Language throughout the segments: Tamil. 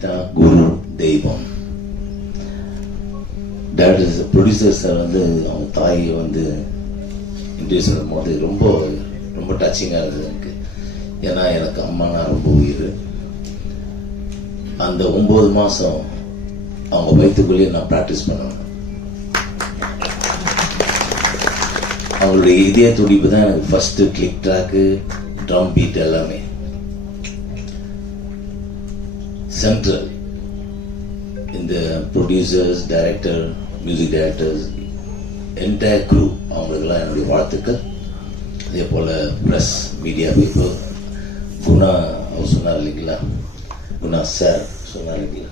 கீதா குரு தெய்வம். டைரக்டர் ப்ரொடியூசர் சார் வந்து அவங்க தாயை வந்து இன்ட்ரடியூஸ் பண்ணும்போது ரொம்ப ரொம்ப டச்சிங்காக இருந்தது எனக்கு. ஏன்னா எனக்கு அம்மானா ரொம்ப உயிர். அந்த 9 மாதம் அவங்க வயிற்றுக்குள்ளேயே நான் ப்ராக்டிஸ் பண்ணுவேன். அவங்களுடைய இதய துடிப்பு தான் எனக்கு first click track, drum beat எல்லாமே. சென்ட்ரல் இந்த producers, director, music directors, entire crew அவங்களுக்கெல்லாம் என்னுடைய வாழ்த்துக்கள். அதே போல் ப்ரெஸ், மீடியா பீப்புள், குணா அவர் சொன்னார் இல்லைங்களா, குணா சார் சொன்னார் இல்லைங்களா,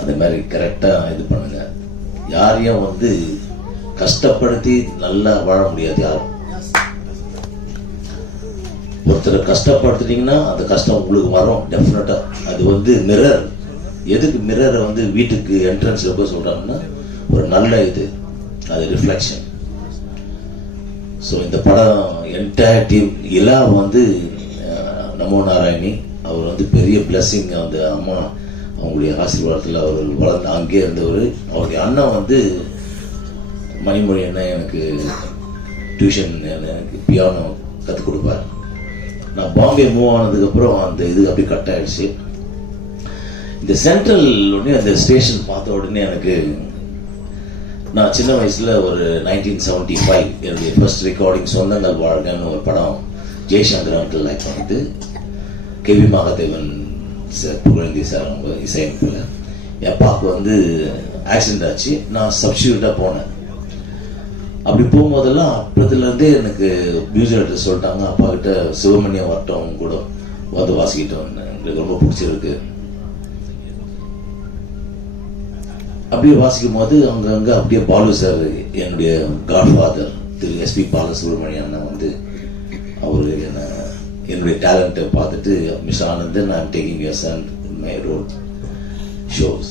அதே மாதிரி கரெக்டாக இது பண்ணுங்க. யாரையும் வந்து கஷ்டப்படுத்தி நல்லா வாழ முடியாது யாரும். ஒருத்தரை கஷ்டப்படுத்திட்டீங்கன்னா அந்த கஷ்டம் உங்களுக்கு வரும் டெஃபினட்டா. அது வந்து மிரர். எதுக்கு மிரரை வந்து வீட்டுக்கு என்ட்ரன்ஸ்ல போய் சொல்றாங்கன்னா ஒரு நல்ல இது, அது ரிஃப்ளெக்ஷன். ஸோ இந்த படம் என்டையர் டீம் இலா வந்து நமோ நாராயணி அவர் வந்து பெரிய பிளஸ்ஸிங். அந்த அம்மா அவங்களுடைய ஆசீர்வாதத்தில் அவர் வளர்ந்து அங்கே இருந்தவர். அவருடைய அண்ணன் வந்து மணிமொழி அண்ணன் எனக்கு டியூஷன், எனக்கு பியானோ கற்றுக் கொடுப்பார். நான் பாம்பே மூவ் ஆனதுக்கப்புறம் அந்த இது அப்படி கட் ஆயிடுச்சு. இந்த சென்ட்ரல் உடனே அந்த ஸ்டேஷன் பார்த்த உடனே எனக்கு, நான் சின்ன வயசுல ஒரு 1975 என்னுடைய ஃபர்ஸ்ட் ரெக்கார்டிங் சொந்தங்கள் வாழ்கன்னு ஒரு படம் ஜெய்சங்கர் அங்கிள் லைக் பண்ணிட்டு கேவி மகாதேவன் சார், புகழேந்தி சார் அவங்க இசையமைப்பில். என் அப்பாவுக்கு வந்து ஆக்சிடென்ட் ஆச்சு. நான் சப்ஸ்டியூட்டாக போனேன். அப்படி போகும்போதெல்லாம் அப்பத்துலேருந்தே எனக்கு மியூசிக் டைரக்டர் சொல்லிட்டாங்க, அப்பா கிட்ட சிவமணியம் வரட்டும் கூட வந்து வாசிக்கிட்டோம், எனக்கு ரொம்ப பிடிச்சிருக்கு. அப்படியே வாசிக்கும் போது அங்கங்கே அப்படியே பாலு சார், என்னுடைய காட்ஃபாதர் திரு எஸ்பி பாலசுப்ரமணியம் அண்ணன் வந்து அவர் என்னுடைய டேலண்ட்டை பார்த்துட்டு, miss Anandan, I am taking your son in my role shows.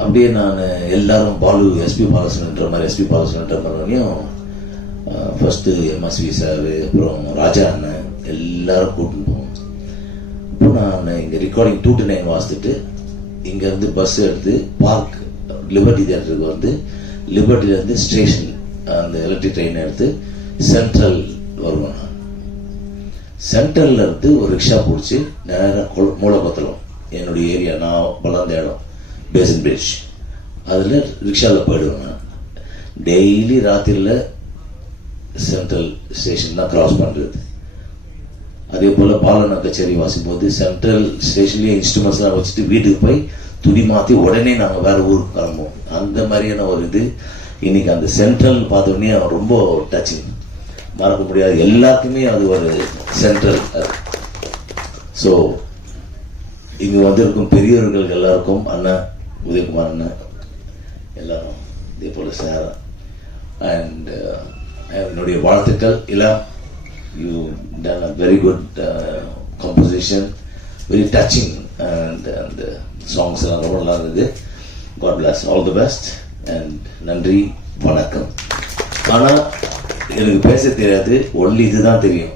அப்படியே நான் எல்லாரும் பாலு எஸ்பி பாலசுன்ற மாதிரி, எஸ்பி பாலசுன்ற மாதிரியும் ஃபர்ஸ்ட் எம்எஸ்வி சார், அப்புறம் ராஜா அண்ணன் எல்லாரும் கூட்டின்னு போவோம். இப்போ நான் இங்கே ரெக்கார்டிங் 2 to 9 வாசித்துட்டு இங்கேருந்து பஸ் எடுத்து பார்க் லிபர்ட்டி தியேட்டருக்கு வந்து, லிபர்ட்டிலேருந்து ஸ்டேஷன் அந்த எலக்ட்ரிக் ட்ரெயின் எடுத்து சென்ட்ரல் வருவேன். நான் சென்ட்ரல்ல இருந்து ஒரு ரிக்ஷா பிடிச்சி நேராக மூலக்கொத்தலம், என்னுடைய ஏரியா, நான் வளர்ந்த இடம் பேசன் பிரிட்ஜ், அதில் ரிக்ஷாவில் போயிடுவேன். நான் டெய்லி ராத்திரியில் சென்ட்ரல் ஸ்டேஷன் தான் கிராஸ் பண்ணுறது. அதே போல் பாலனா கச்சேரி வாசிக்கும் போது சென்ட்ரல் ஸ்டேஷன்லேயே இன்ஸ்ட்ருமெண்ட்ஸ்லாம் வச்சுட்டு வீட்டுக்கு போய் துணி மாற்றி உடனே நாங்கள் வேறு ஊருக்கு கிளம்புவோம். அந்த மாதிரியான ஒரு இது இன்னைக்கு அந்த சென்ட்ரல் பார்த்தோன்னே ரொம்ப டச்சிங், மறக்க முடியாது. எல்லாருக்குமே அது ஒரு சென்ட்ரல். ஸோ இங்கே வந்திருக்கும் பெரியவர்கள் எல்லாருக்கும், அண்ணா உதயகுமார் அண்ணா எல்லாரும், இதே போல் சார் அண்ட் என்னுடைய வாழ்த்துக்கள். இல்லை, you done a very good composition, very touching, and அந்த சாங்ஸ் எல்லாம் ரொம்ப நல்லா இருந்தது. God bless, all the best and நன்றி, வணக்கம். ஆனால் எனக்கு பேச தெரியாது, ஒன்லி இதுதான் தெரியும்.